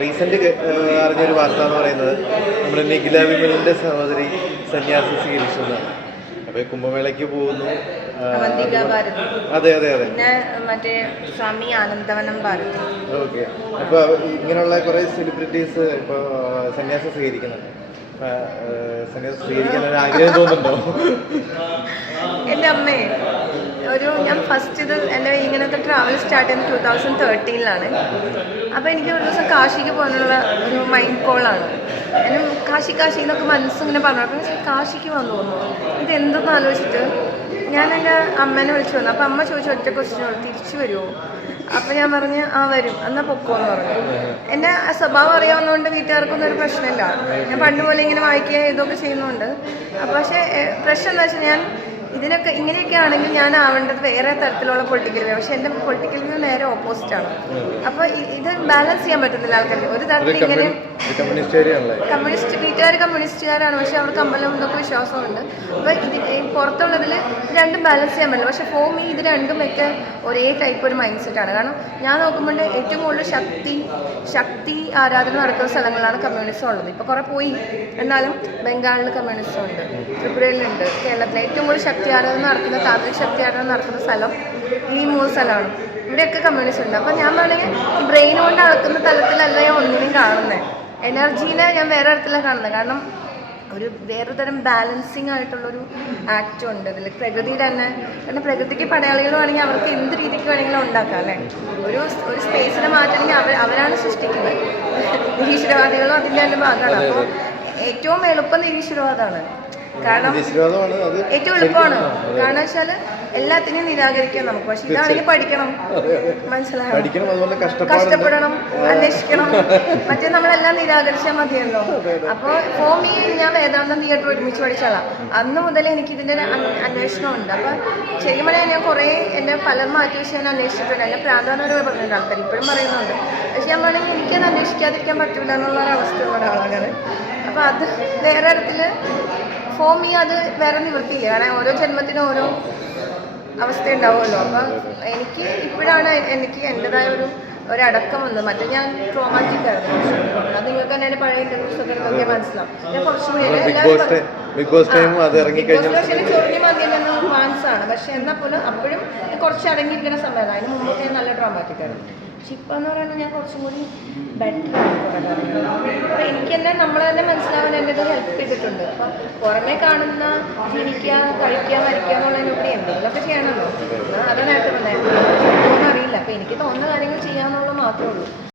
Recent അറിഞ്ഞൊരു വാർത്ത എന്ന് പറയുന്നത് നമ്മുടെ നിഖില വിമലിന്റെ സഹോദരി സന്യാസം സ്വീകരിച്ചതാണ്. അപ്പൊ കുംഭമേളയ്ക്ക് പോകുന്നു. അതെ അതെ അതെ പിന്നെ മറ്റേ സ്വാമി ആനന്ദവനം ഭാരതി. ഓക്കെ. അപ്പൊ ഇങ്ങനെയുള്ള കുറെ സെലിബ്രിറ്റീസ് ഇപ്പൊ സന്യാസം സ്വീകരിക്കുന്നുണ്ട്. സന്യാസം സ്വീകരിക്കാൻ ഒരു ആഗ്രഹം തോന്നുന്നുണ്ടോ? എൻ്റെ അമ്മേ ഞാൻ ഫസ്റ്റ് എൻ്റെ ഇങ്ങനത്തെ ട്രാവൽ സ്റ്റാർട്ട് ചെയ്യുന്നത് 2013 അപ്പോൾ എനിക്ക് ഒരു ദിവസം കാശിക്ക് പോകാനുള്ള ഒരു മൈൻഡ് കോളാണ്. എന്നെ കാശി എന്നൊക്കെ മനസ്സിങ്ങനെ പറഞ്ഞു. അപ്പോൾ കാശിക്ക് വന്നു തോന്നുന്നു, ഇതെന്തെന്ന് ആലോചിച്ചിട്ട് ഞാൻ എൻ്റെ അമ്മേനെ വിളിച്ചു വന്നു. അപ്പോൾ അമ്മ ചോദിച്ചു ഒറ്റ ക്വസ്റ്റ്യൻ, തിരിച്ചു വരുമോ? അപ്പോൾ ഞാൻ പറഞ്ഞ് വരും, എന്നാൽ പൊക്കോന്ന് പറഞ്ഞു. എൻ്റെ സ്വഭാവം അറിയാവുന്നതുകൊണ്ട് വീട്ടുകാർക്കൊന്നും ഒരു പ്രശ്നമില്ല. ഞാൻ പണ്ട് പോലെ ഇങ്ങനെ വായിക്കുക ഇതൊക്കെ ചെയ്യുന്നുണ്ട്. അപ്പോൾ പക്ഷേ പ്രശ്നം എന്താ വെച്ചാൽ ഞാൻ ഇങ്ങനെയൊക്കെ ആണെങ്കിൽ ഞാൻ ആവേണ്ടത് വേറെ തരത്തിലുള്ള പൊളിറ്റിക്കൽ വ്യൂ. പക്ഷെ എൻ്റെ പൊളിറ്റിക്കൽ വ്യൂ നേരെ ഓപ്പോസിറ്റാണ്. അപ്പോൾ ഇത് ബാലൻസ് ചെയ്യാൻ പറ്റുന്നില്ല ആൾക്കാർക്ക്. ഒരു തരത്തിൽ ഇങ്ങനെ വീട്ടുകാർ കമ്മ്യൂണിസ്റ്റുകാരാണ്, പക്ഷെ അവർക്ക് അമ്പലം എന്നൊക്കെ വിശ്വാസമുണ്ട്. അപ്പോൾ പുറത്തുള്ളതിൽ രണ്ടും ബാലൻസ് ചെയ്യാൻ പറ്റില്ല. പക്ഷെ ഫോർ മീ ഇത് രണ്ടുമൊക്കെ ഒരേ ടൈപ്പ് ഒരു മൈൻഡ് സെറ്റാണ്. കാരണം ഞാൻ നോക്കുമ്പോൾ ഏറ്റവും കൂടുതൽ ശക്തി ആരാധന നടക്കുന്ന സ്ഥലങ്ങളിലാണ് കമ്മ്യൂണിസം ഉള്ളത്. ഇപ്പോൾ കുറേ പോയി, എന്നാലും ബംഗാളിൽ കമ്മ്യൂണിസം ഉണ്ട്, ത്രിപുരയിലുണ്ട്, കേരളത്തിൽ ഏറ്റവും കൂടുതൽ ശക്തി ആരാധന നടക്കുന്ന താന്ത്രിക ശക്തി ആരാധന നടക്കുന്ന സ്ഥലം ഈ 3 സ്ഥലമാണ്. ഇവിടെയൊക്കെ കമ്മ്യൂണിസം ഉണ്ട്. അപ്പം ഞാൻ വേണമെങ്കിൽ ഈ ബ്രെയിൻ കൊണ്ട് അളക്കുന്ന തലത്തിലല്ല ഞാൻ ഒന്നിനും കാണുന്നത്. എനർജീനെ ഞാൻ വേറെ തരത്തിലാണ് കാണുന്നത്. കാരണം ഒരു വേറെ തരം ബാലൻസിങ് ആയിട്ടുള്ളൊരു ആക്റ്റും ഉണ്ട് ഇതിൽ. പ്രകൃതിയുടെ തന്നെ, കാരണം പ്രകൃതിക്ക് പടയാളികൾ വേണമെങ്കിൽ അവർക്ക് എന്ത് രീതിക്ക് വേണമെങ്കിലും ഉണ്ടാക്കാം അല്ലേ. ഒരു സ്പേസിനെ മാറ്റണമെങ്കിൽ അവരാണ് സൃഷ്ടിക്കുന്നത്. നിരീശ്വരവാദികളും അതിൻ്റെ തന്നെ ഭാഗമാണ്. അപ്പോൾ ഏറ്റവും എളുപ്പം നിരീശ്വരവാദമാണ്. കാരണം ഏറ്റവും എളുപ്പമാണ്. കാരണം വെച്ചാൽ എല്ലാത്തിനെയും നിരാകരിക്കാം നമുക്ക്. പക്ഷെ ഇതാണെങ്കിൽ പഠിക്കണം, മനസ്സിലാക്കണം, കഷ്ടപ്പെടണം, അന്വേഷിക്കണം. മറ്റേ നമ്മളെല്ലാം നിരാകരിച്ചാൽ മതിയല്ലോ. അപ്പോൾ ഫോമി ഞാൻ വേദാന്തം തിയേറ്റർ ഒരുമിച്ച് പഠിച്ചാളാം. അന്ന് മുതൽ എനിക്ക് ഇതിൻ്റെ ഒരു അന്വേഷണമുണ്ട്. അപ്പം ശരിക്കും ഞാൻ കുറേ എൻ്റെ പലരും മാറ്റി വെച്ച് ഞാൻ അന്വേഷിച്ചിട്ടുണ്ട്. എന്നെ പ്രാധാന്യം പറഞ്ഞിട്ടുണ്ട് ആൾക്കാർ, ഇപ്പോഴും പറയുന്നുണ്ട്. പക്ഷെ ഞാൻ വേണമെങ്കിൽ എനിക്കത് അന്വേഷിക്കാതിരിക്കാൻ പറ്റില്ല എന്നുള്ളൊരവസ്ഥയുള്ള ഒരാളാണ്. അപ്പോൾ അത് വേറെ തരത്തിൽ ഫോമി അത് വേറെ നിവൃത്തിയില്ല. കാരണം ഓരോ ജന്മത്തിനും ഓരോ അവസ്ഥ ഉണ്ടാവുമല്ലോ. അപ്പം എനിക്ക് ഇപ്പോഴാണ് എനിക്ക് എൻ്റെതായ ഒരടക്കം വന്നത്. മറ്റേ ഞാൻ ട്രോമാറ്റിക് ആയിരുന്നു. അത് നിങ്ങൾക്ക് തന്നെ എൻ്റെ പഴയ പുസ്തകങ്ങളൊക്കെ മനസ്സിലാവും. ഞാൻ കുറച്ചുകൂടി ചൊറിഞ്ഞു മതിയെന്ന് മാൻസാണ്. പക്ഷെ എന്നാൽ പോലും അപ്പോഴും കുറച്ച് അടങ്ങിയിരിക്കുന്ന സമയമാണ്. അതിന് മുമ്പൊക്കെ നല്ല ട്രോമാറ്റിക് ആയിരുന്നു. പക്ഷെ ഇപ്പം എന്ന് പറയുന്നത് ഞാൻ കുറച്ചും കൂടി ബെറ്ററാണ് കുറേ കാര്യങ്ങൾ. അപ്പോൾ എനിക്ക് തന്നെ നമ്മൾ തന്നെ മനസ്സിലാവാൻ എൻ്റെ ഇത് ഹെൽപ്പ് ചെയ്തിട്ടുണ്ട്. അപ്പം പുറമേ കാണുന്ന ജീവിക്കുക, കഴിക്കുക, മരിക്കുക എന്നുള്ളതിനൊക്കെ എന്തെങ്കിലുമൊക്കെ ചെയ്യണമല്ലോ. അതാണ് നേരത്തെ പറഞ്ഞത്. അറിയില്ല. അപ്പോൾ എനിക്ക് തോന്നുന്ന കാര്യങ്ങൾ ചെയ്യാമെന്നുള്ളത് മാത്രമേ ഉള്ളൂ.